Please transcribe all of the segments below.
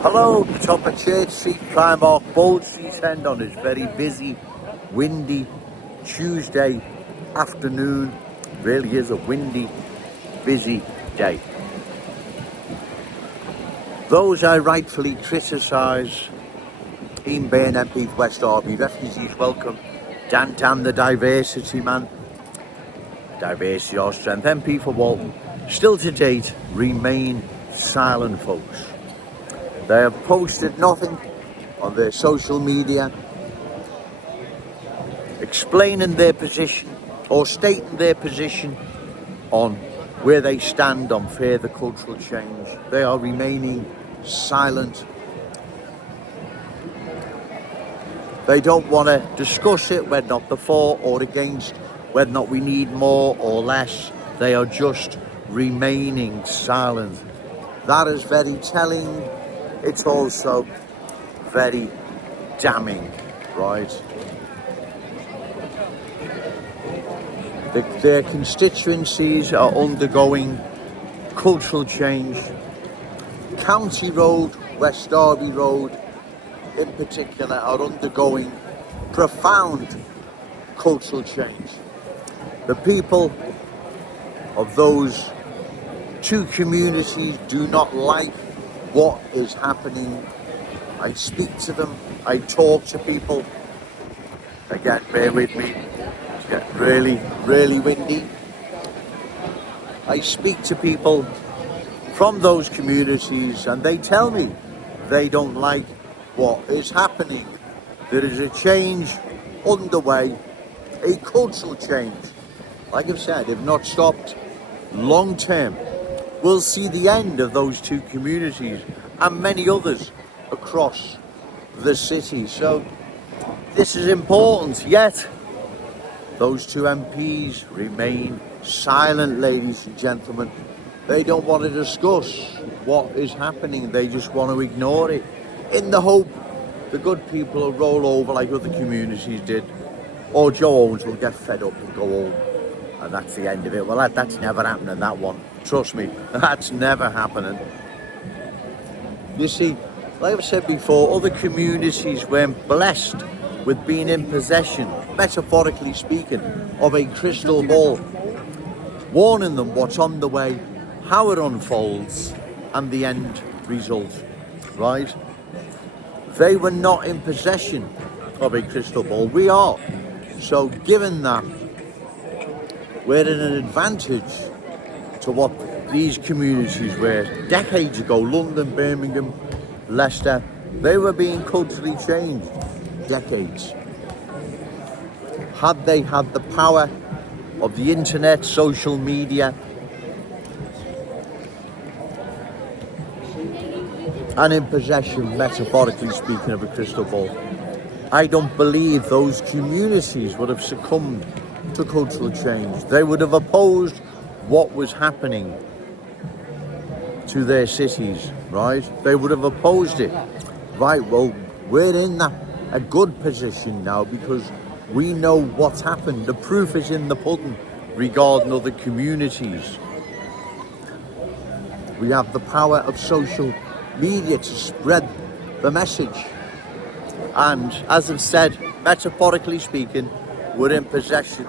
Hello, top of Church Street, Primark, Bold Street End on this very busy, windy Tuesday afternoon. Really is a windy, busy day. Those I rightfully criticise, Ian Byrne MP for West Derby, refugees welcome, Dan the diversity man, diversity or strength, MP for Walton, still to date remain silent, folks. They have posted nothing on their social media explaining their position or stating their position on where they stand on further cultural change. They are remaining silent. They don't want to discuss it, whether not for or against, whether or not we need more or less. They are just remaining silent. That is very telling. It's also very damning, right? Their constituencies are undergoing cultural change. County Road, West Derby Road in particular, are undergoing profound cultural change. The people of those two communities do not like what is happening. I speak to them, I talk to people. Again, bear with me, it's getting really windy. I speak to people from those communities and they tell me they don't like what is happening. There is a change underway, a cultural change. Like I've said, if not stopped long term, we'll see the end of those two communities and many others across the city. So this is important, yet those two MPs remain silent, ladies and gentlemen. They don't want to discuss what is happening. They just want to ignore it in the hope the good people will roll over like other communities did, or Joe Owens will get fed up and go home. And that's the end of it. Well, that's never happening, that one. Trust me, that's never happening. You see, like I've said before, other communities weren't blessed with being in possession, metaphorically speaking, of a crystal ball, warning them what's on the way, how it unfolds, and the end result, right? They were not in possession of a crystal ball. We are. So given that, we're at an advantage to what these communities were decades ago. London, Birmingham, Leicester, they were being culturally changed decades. Had they had the power of the internet, social media, and in possession, metaphorically speaking, of a crystal ball, I don't believe those communities would have succumbed to cultural change. They would have opposed what was happening to their cities, right? They would have opposed it. Right, well, we're in a good position now because we know what's happened. The proof is in the pudding regarding other communities. We have the power of social media to spread the message. And as I've said, metaphorically speaking, we're in possession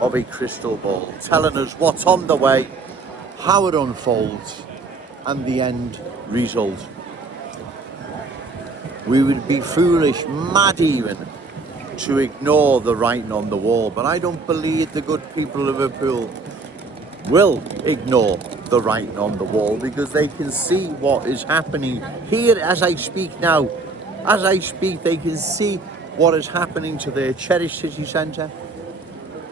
of a crystal ball, telling us what's on the way, how it unfolds, and the end result. We would be foolish, mad even, to ignore the writing on the wall. But I don't believe the good people of Liverpool will ignore the writing on the wall, because they can see what is happening here as I speak now. As I speak, they can see what is happening to their cherished city centre,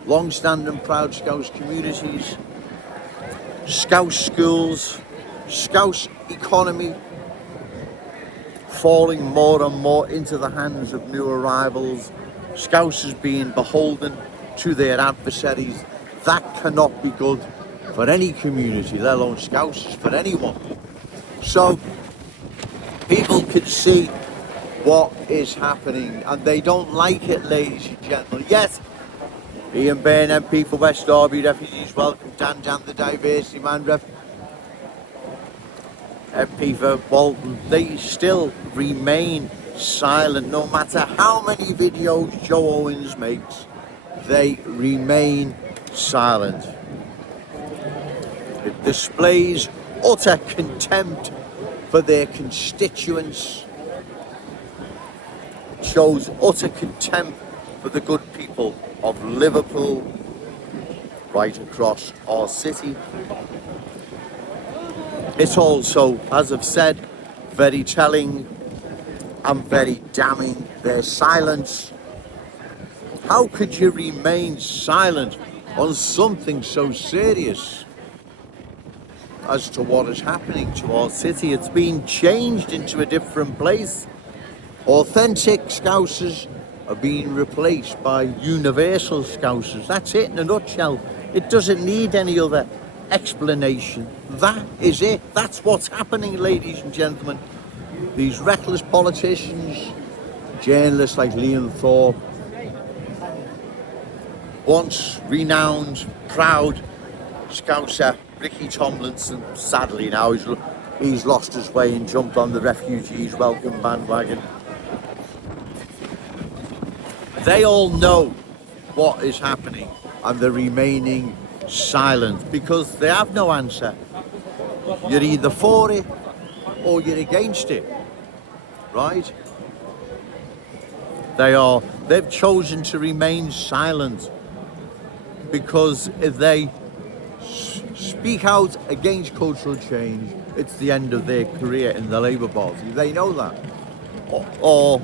long-standing proud Scouse communities, Scouse schools, Scouse economy falling more and more into the hands of new arrivals, Scousers being beholden to their adversaries. That cannot be good for any community, let alone Scousers, for anyone. So people can see what is happening and they don't like it, ladies and gentlemen. Yet Ian Byrne MP for West Derby, refugees welcome, Dan the diversity man, Favour, Bolton, they still remain silent. No matter how many videos Joe Owens makes, they remain silent. It displays utter contempt for their constituents. It shows utter contempt for the good people of Liverpool, right across our city. It's also, as I've said, very telling and very damning, their silence. How could you remain silent on something so serious as to what is happening to our city? It's been changed into a different place. Authentic Scousers are being replaced by universal Scousers. That's it in a nutshell. It doesn't need any other explanation. That is it. That's what's happening, ladies and gentlemen. These reckless politicians, journalists like Liam Thorpe, once renowned, proud Scouser Ricky Tomlinson, sadly now he's lost his way and jumped on the refugees welcome bandwagon. They all know what is happening and they're remaining silent because they have no answer. You're either for it or you're against it, right? They've chosen to remain silent because if they speak out against cultural change, it's the end of their career in the Labour Party. They know that. Or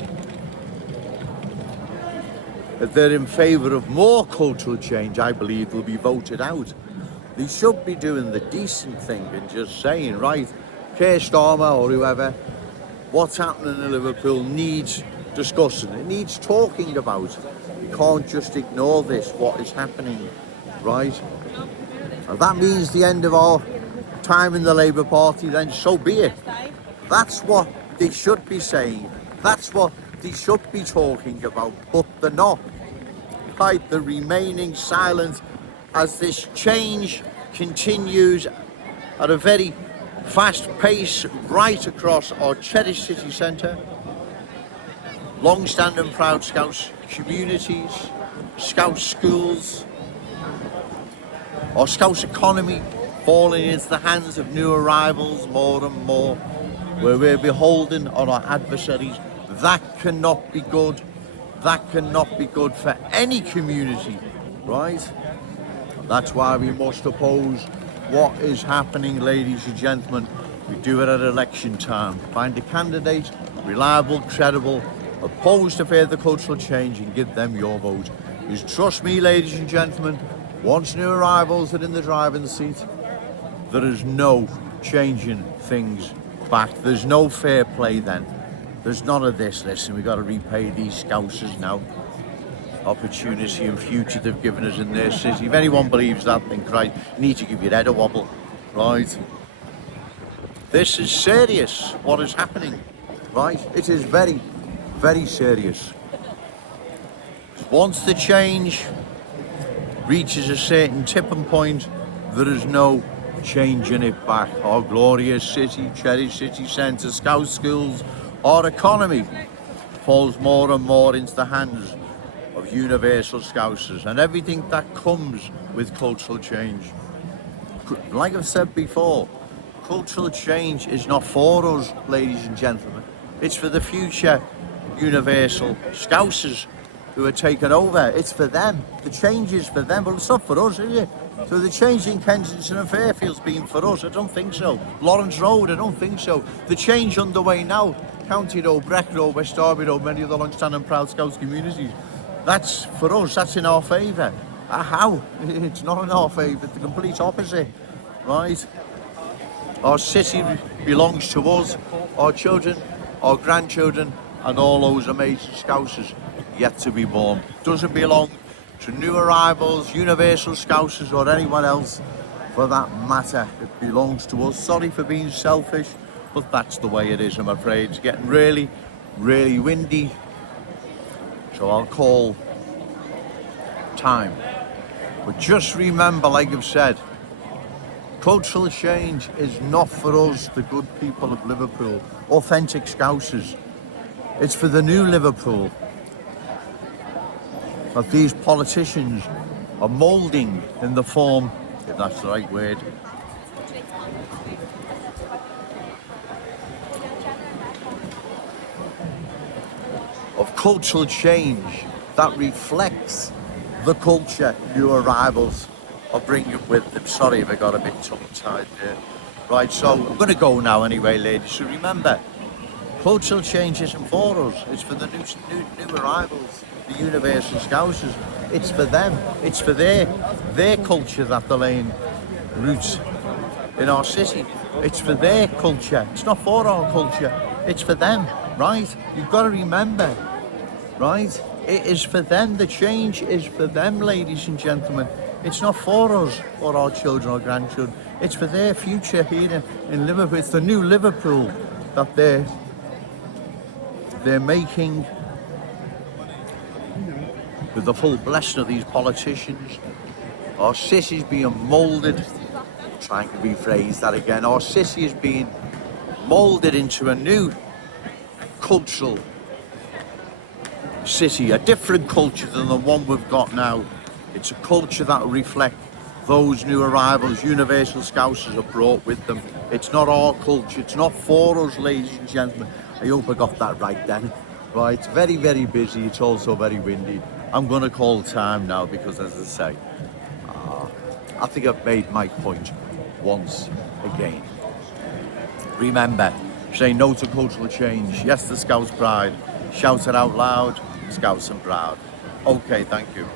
if they're in favour of more cultural change, I believe they'll be voted out. They should be doing the decent thing and just saying, right, Keir Starmer or whoever, what's happening in Liverpool needs discussing. It needs talking about. You can't just ignore this, what is happening, right? And that means the end of our time in the Labour Party, then so be it. That's what they should be saying. That's what they should be talking about, but they're not. Right, they're remaining silent as this change continues at a very fast pace right across our cherished city centre. Long-standing proud Scouse communities, Scouse schools, our Scouse economy falling into the hands of new arrivals more and more, where we're beholden on our adversaries. That cannot be good. That cannot be good for any community, right? That's why we must oppose what is happening, ladies and gentlemen. We do it at election time. Find a candidate, reliable, credible, opposed to further cultural change, and give them your vote. Because trust me, ladies and gentlemen, once new arrivals are in the driving seat, there is no changing things back. There's no fair play then. There's none of this. Listen, we've got to repay these Scousers now. Opportunity and future they've given us in their city. If anyone believes that, then Christ, you need to give your head a wobble, right? This is serious, what is happening, right? It is very, very serious. Once the change reaches a certain tipping point, there is no changing it back. Our glorious city, cherished city centre, Scout schools, our economy falls more and more into the hands of universal Scousers and everything that comes with cultural change. Like I've said before, cultural change is not for us, ladies and gentlemen. It's for the future universal Scousers who are taken over. It's for them. The change is for them, but it's not for us, is it? So the change in Kensington and Fairfield's been for us? I don't think so. Lawrence Road, I don't think so. The change underway now, County Road, Breck Road, West Derby Road, many of the long-standing proud Scouts communities, that's for us, that's in our favour. How? It's not in our favour, it's the complete opposite, right? Our city belongs to us, our children, our grandchildren, and all those amazing Scousers yet to be born. It doesn't belong to new arrivals, universal Scousers, or anyone else for that matter. It belongs to us. Sorry for being selfish, but that's the way it is, I'm afraid. It's getting really, really windy, so I'll call time. But just remember, like I've said, Cultural change is not for us, the good people of Liverpool, authentic Scousers. It's for the new Liverpool that these politicians are moulding in the form, if that's the right word, of cultural change that reflects the culture new arrivals are bringing with them. Sorry if I got a bit tongue-tied there. Right, so I'm going to go now anyway, ladies. So remember, cultural change isn't for us. It's for the new arrivals, the universal Scousers. It's for them. It's for their culture that they're laying roots in our city. It's for their culture. It's not for our culture. It's for them, right? You've got to remember, right? It is for them. The change is for them, ladies and gentlemen. It's not for us or our children or grandchildren. It's for their future here in Liverpool. It's the new Liverpool that they're making with the full blessing of these politicians. Our city's being moulded, trying to rephrase that again, our city is being moulded into a new cultural city, a different culture than the one we've got now. It's a culture that will reflect those new arrivals, universal Scousers have brought with them. It's not our culture, it's not for us, ladies and gentlemen. I hope I got that right then. Right, it's very, very busy, it's also very windy. I'm going to call time now because, as I say, I think I've made my point once again. Remember, say no to cultural change, yes to Scouse pride, shout it out loud, Scouse and proud. Okay, thank you.